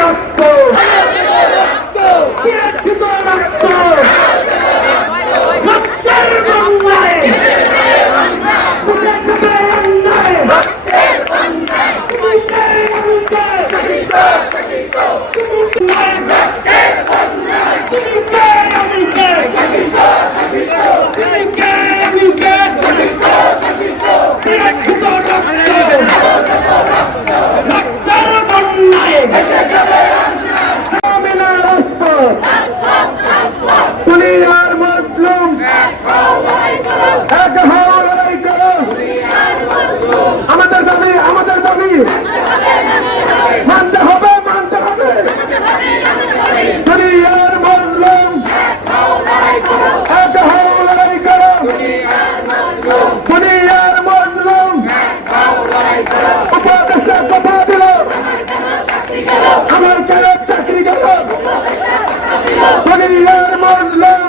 রক্ত দিয়েছি তো রক্ত রক্তের বন্যায় বুঝে যাবে অন্যায় তুমি কে আমি কে তুমি কে আমি কে তুমি কে আমি কে দিয়েছি তো রক্ত রক্তের বন্যায় দুনিয়ার মজলুম এক হও লড়াই করো আমাদের দাবি মানতে হবে দুনিয়ার মজলুম এক হও লড়াই করো দুনিয়ার মজলুম উপদেশে কথা দিল আমার কেন চাকরি গেল দুনিয়ার মজলুম